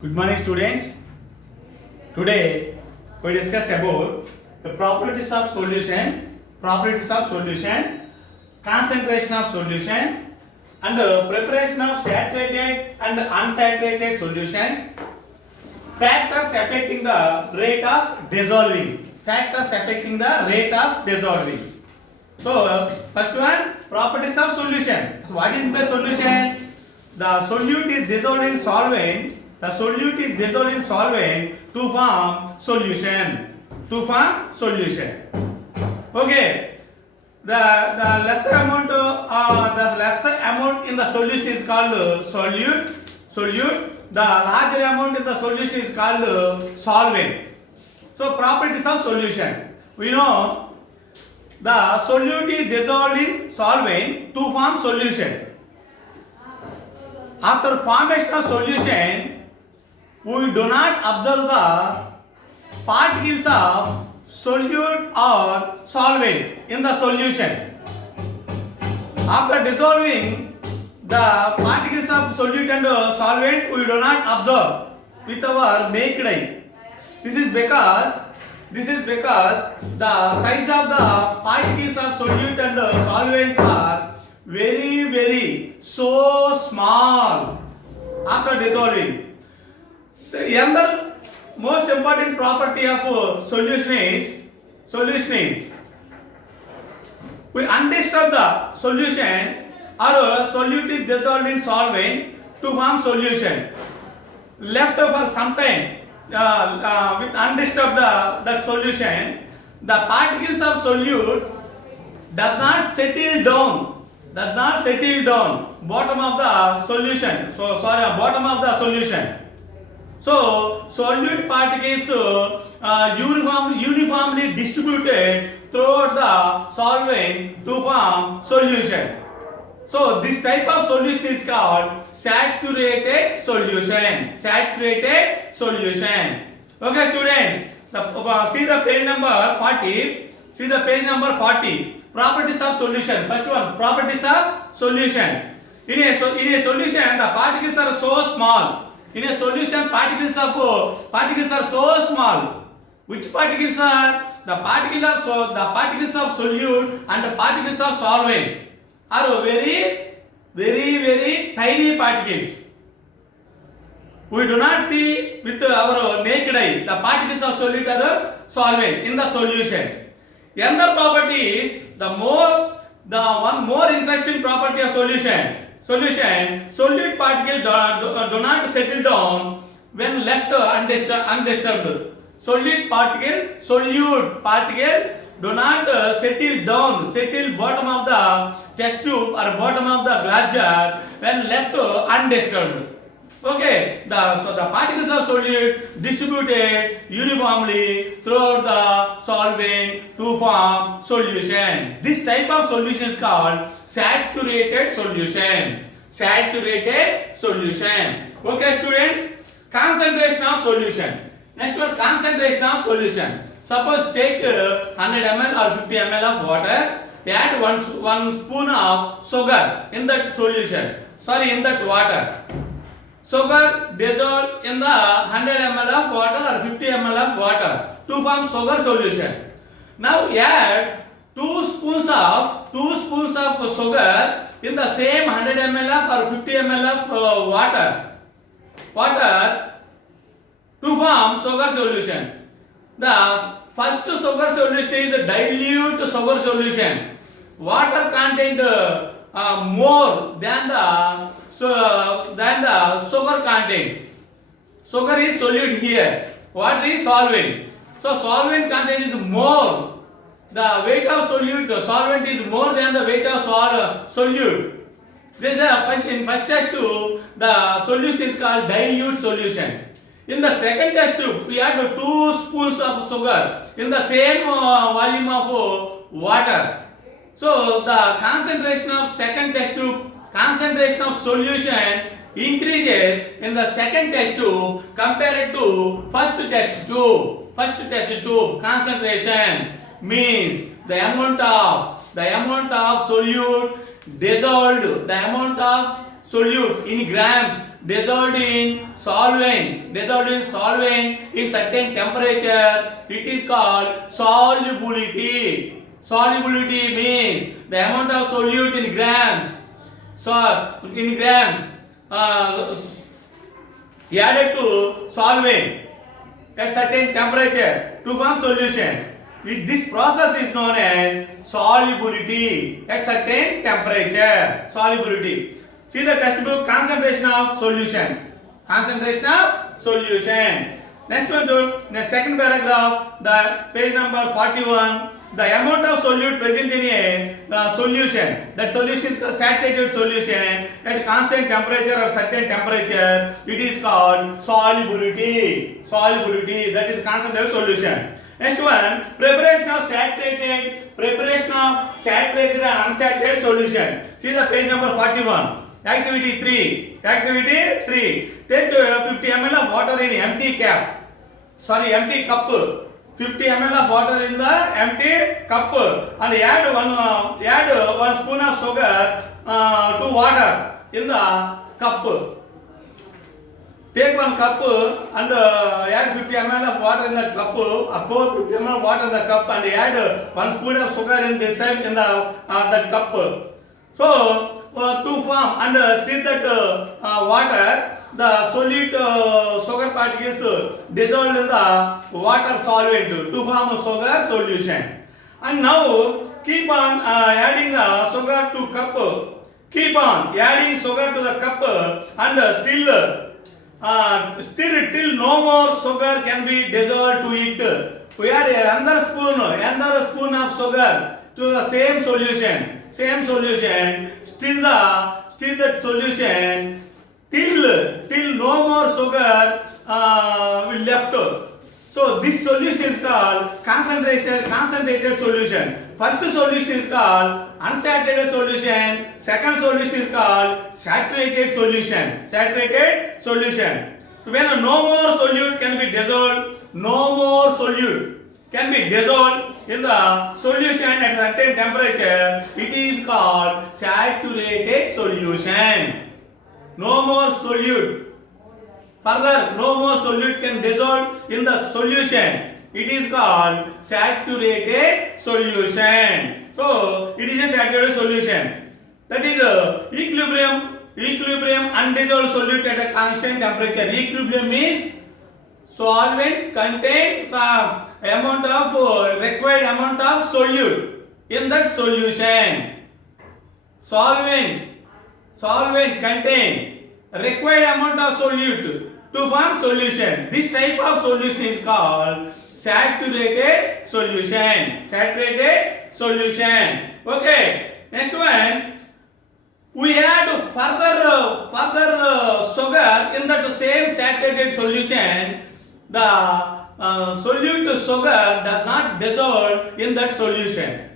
Good morning, students. Today we discuss about the properties of solution, concentration of solution, and preparation of saturated and unsaturated solutions. Factors affecting the rate of dissolving. So first one, properties of solution. So what is the solution? The solute is dissolved in solvent. The solute is dissolved in solvent to form solution. Okay. The lesser amount in the solution is called solute. The larger amount in the solution is called solvent. So properties of solution. We know the solute is dissolved in solvent to form solution. After formation of solution, we do not observe the particles of solute or solvent in the solution. After dissolving the particles of solute and solvent, we do not observe with our naked eye. This is because the size of the particles of solute and solvents are very so small after dissolving. So, another most important property of solution is we undisturb the solution or solute is dissolved in solvent to form solution. Left for some time with undisturbed the solution, the particles of solute does not settle down bottom of the solution. Bottom of the solution. So solute particles uniformly distributed throughout the solvent to form solution. So this type of solution is called saturated solution. Okay, students. See the page number 40. Properties of solution. First one, properties of solution. In a solution, the particles are so small. In a solution, particles are so small. Which particles are? The particles of solute and the particles of solvent are very tiny particles. We do not see with our naked eye the particles of solute or solvent in the solution. Another property is one more interesting property of solution. Solute particles do not settle down when left undisturbed. Solute particle do not settle bottom of the test tube or bottom of the glass jar when left undisturbed. Okay, so the particles of solute distributed uniformly throughout the solvent to form solution. This type of solution is called saturated solution. Okay, students, concentration of solution. Next one, concentration of solution. Suppose take 100 ml or 50 ml of water. Add one spoon of sugar in that solution. In that water. Sugar dissolved in the 100 ml of water or 50 ml of water to form sugar solution. Now add 2 spoons of sugar in the same 100 ml or 50 ml of water to form sugar solution. The first sugar solution is a dilute sugar solution. Water content more than the sugar content. Sugar is solute here. Water is solvent. So solvent content is more. The weight of solvent is more than the weight of solute. This in first test tube, the solution is called dilute solution. In the second test tube, we add 2 spoons of sugar in the same volume of water. So the concentration of second test tube, concentration of solution increases in the second test tube compared to first test tube. Concentration means the amount of solute dissolved, the amount of solute in grams dissolved in solvent, in certain temperature, it is called solubility. Solubility means the amount of solute in grams. So in grams added to solvent at certain temperature to form solution. This process is known as solubility at certain temperature. Solubility. See the textbook, concentration of solution. Concentration of solution. Next one, in the second paragraph, the page number 41. The amount of solute present in a solution, that solution is called saturated solution at constant temperature or certain temperature, it is called solubility. Solubility, that is concentrated solution. Next one, preparation of saturated and unsaturated solution. See the page number 41. Activity 3. Activity 3. Take 50 ml of water in empty cup. 50 ml of water in the empty cup and add one spoon of sugar to water in the cup. Take one cup and add 50 ml of water in the cup. Pour 50 ml of water in the cup and add one spoon of sugar in this same in the that cup. So to form and stir that water. The solute sugar particles dissolved in the water solvent to form a sugar solution. And now keep on adding the sugar to cup. Keep on adding sugar to the cup and stir till no more sugar can be dissolved to it. We add another spoon of sugar to the same solution. Stir that solution till no more sugar will left. So this solution is called concentrated solution. First solution is called unsaturated solution. Second solution is called saturated solution. When no more solute can be dissolved, in the solution at certain temperature, it is called saturated solution. No more solute. Further, no more solute can dissolve in the solution. It is called saturated solution. So, it is a saturated solution. That is equilibrium undissolved solute at a constant temperature. Equilibrium means solvent contains required amount of solute in that solution. Solvent contain required amount of solute to form solution. This type of solution is called saturated solution. Okay. Next one, we add further sugar in that same saturated solution. The solute sugar does not dissolve in that solution.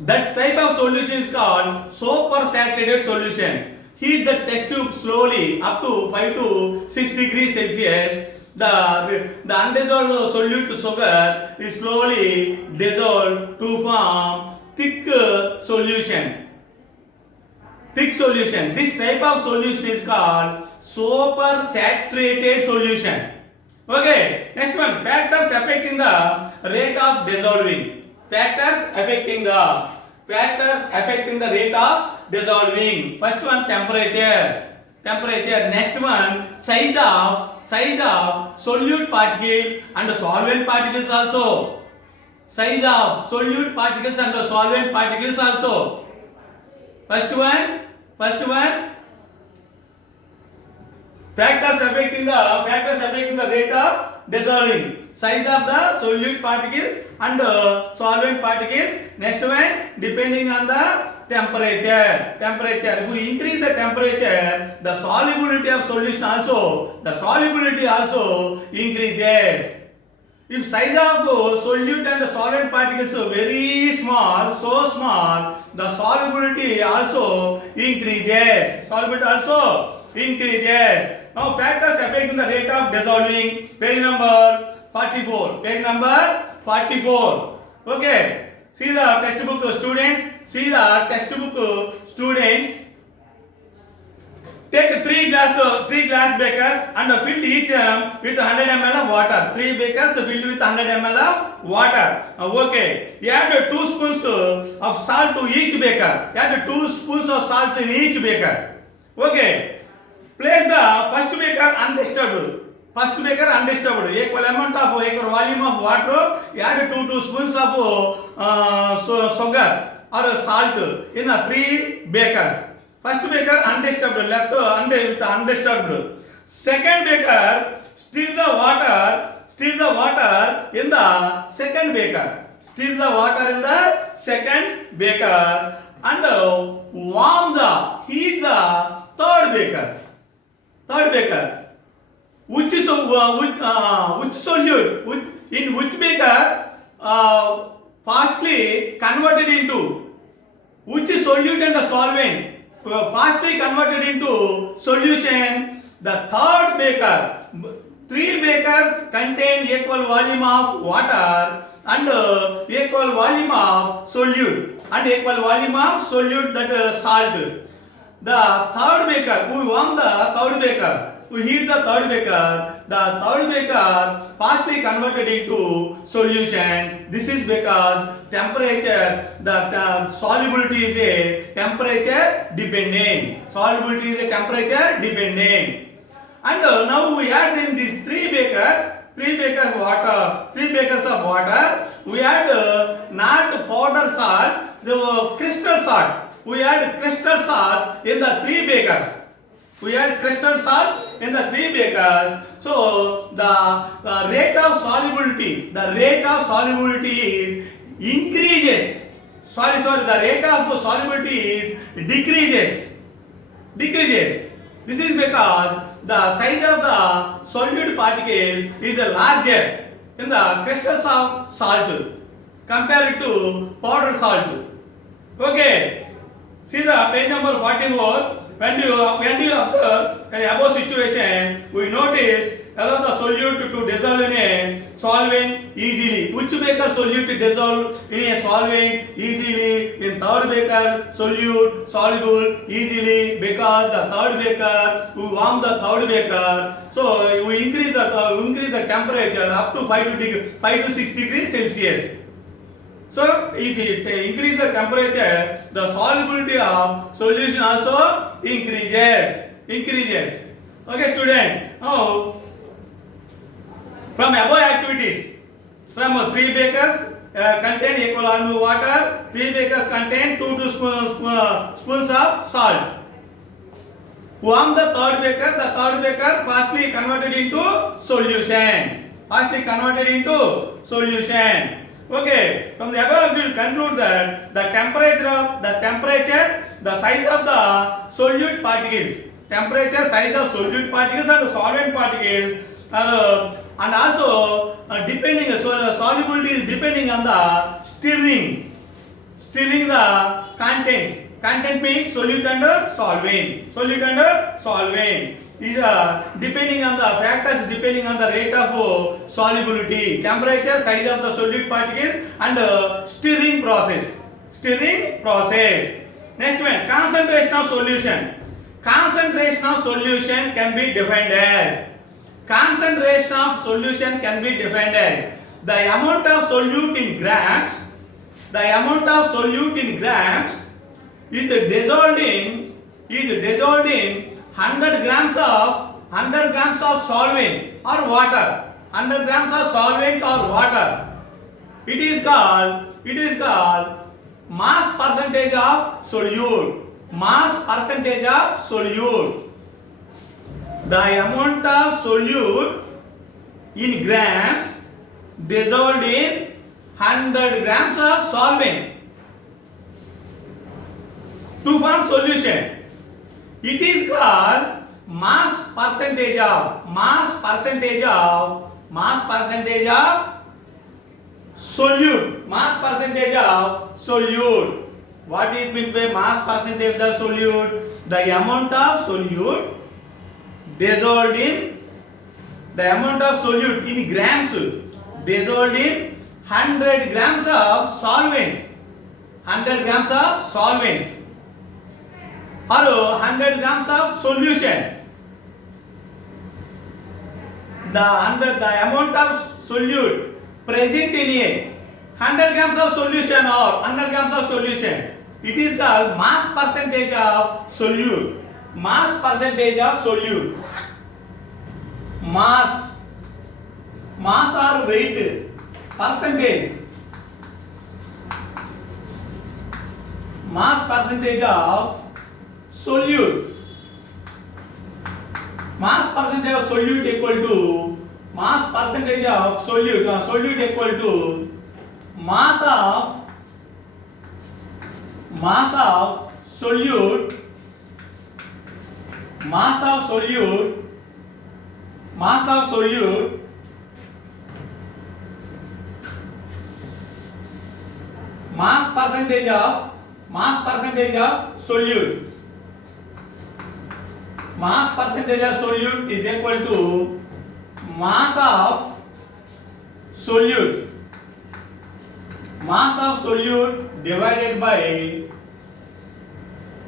That type of solution is called supersaturated solution. Heat the test tube slowly up to 5 to 6 degrees Celsius. The undissolved solute sugar is slowly dissolved to form thick solution. This type of solution is called supersaturated solution. Okay. Next one, factors affecting the rate of dissolving. Factors affecting the rate of dissolving. First one, temperature. Next one, size of solute particles and solvent particles also. Size of solute particles and solvent particles also. First one, factors affecting the rate of dissolving. Size of the solute particles and solvent particles. Next one, depending on the temperature. If we increase the temperature, the solubility of solution also increases. If size of solute and solvent particles are very small, so small, the solubility also increases. Now factors affecting the rate of dissolving. Page number 44. Okay. See the textbook students. Take three glass bakers and fill each with 100 ml of water. 3 bakers filled with 100 ml of water. Okay. Add 2 spoons of salt to each baker. Add 2 spoons of salt in each baker. Okay. Place the first baker undisturbed. First baker undisturbed. Equal amount of equal volume of water. Add 2 spoons of sugar or salt in the 3 bakers. First baker undisturbed, left with undisturbed. Second baker stir the water in the second baker. Stir the water in the second baker and heat the third baker. Third baker. Which solute in which baker fastly converted into which solute and solvent fastly converted into solution. The third baker. 3 bakers contain equal volume of water and equal volume of solute and equal volume of solute, that salt. The third baker, we want the third baker. We heat the third baker. The third baker fastly converted into solution. This is because temperature, the solubility is a temperature dependent. Solubility is a temperature dependent. And now we add in these 3 bakers. 3 bakers of water. We add not powder salt, the crystal salt. We add crystal salt in the 3 bakers. We add crystal salts in the 3 bakers. So the rate of solubility is increases. The rate of solubility is decreases. This is because the size of the solute particles is larger in the crystals of salt compared to powder salt. Okay. See the page number 44. When you observe the above situation, we notice allow the solute to dissolve in a solvent easily. Which baker solute dissolve in a solvent easily? In third baker solute soluble easily, because the third baker, we warm the third baker, so we increase the temperature up to 5 to 6 degrees Celsius. So if it increase the temperature, the solubility of solution also increases. Okay, students. Now from above activities, from 3 bakers contain equal volume of water, 3 bakers contain 2 spoons of salt. Warm the third baker fastly converted into solution. Okay, from the above we will conclude that the temperature, the size of the solute particles, temperature, size of solute particles and solvent particles, and also depending, so the solubility is depending on the stirring the contents. Content means solute and solvent. These are depending on the factors, depending on the rate of solubility, temperature, size of the solute particles, and stirring process. Next one, concentration of solution. Concentration of solution can be defined as the amount of solute in grams. Is dissolved in 100 grams of solvent or water. 100 grams of solvent or water. It is called mass percentage of solute. The amount of solute in grams dissolved in 100 grams of solvent to form solution. It is called mass percentage of solute. What is meant by mass percentage of the solute? The amount of solute dissolved in grams dissolved in 100 grams of solvent. 100 grams of solvents. or 100 grams of solution. The amount of solute present in a 100 grams of solution or 100 grams of solution, it is called mass percentage of solute. Mass percentage of solute. Mass or weight, percentage. Mass percentage of solute. Mass percentage of solute equal to mass percentage of solute. Solute equal to mass of solute. Mass of solute. Mass of solute mass percentage of solute. Mass percentage of solute is equal to mass of solute. Mass of solute divided by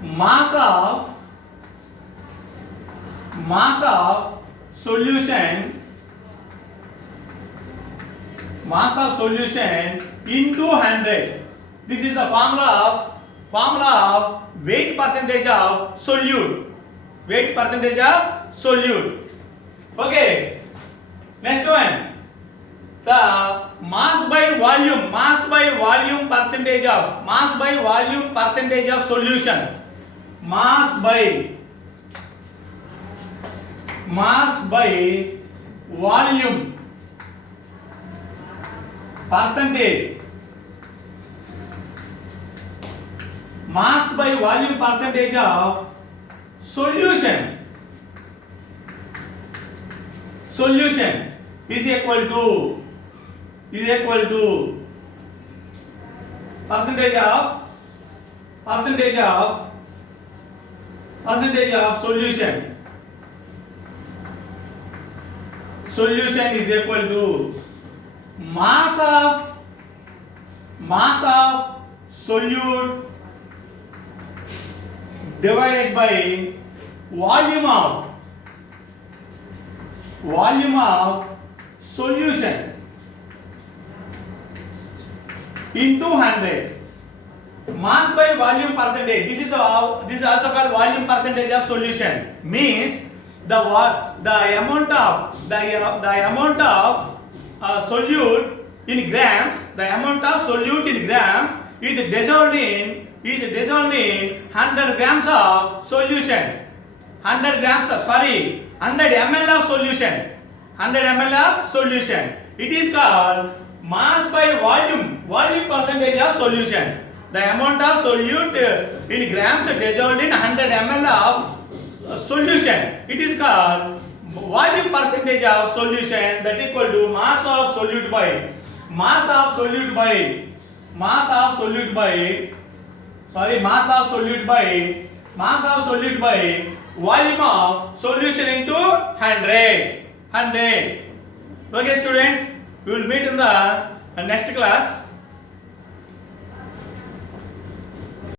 mass of solution. Mass of solution into 100. This is the formula of weight percentage of solute. Weight percentage of solute. Okay. Next one. The mass by volume percentage of solution. Mass by volume percentage. Mass by volume percentage of solution is equal to percentage of solution. Solution is equal to mass of solute divided by volume of solution into 100. Mass by volume percentage. This is also called volume percentage of solution. Means the amount of solute in grams. The amount of solute in grams is dissolved in 100 grams of solution. 100 ml of solution. 100 ml of solution. It is called mass by volume percentage of solution. The amount of solute in grams dissolved in 100 ml of solution. It is called volume percentage of solution, that equal to mass of solute by mass of solute by volume of solution into 100. Okay students, we will meet in the next class.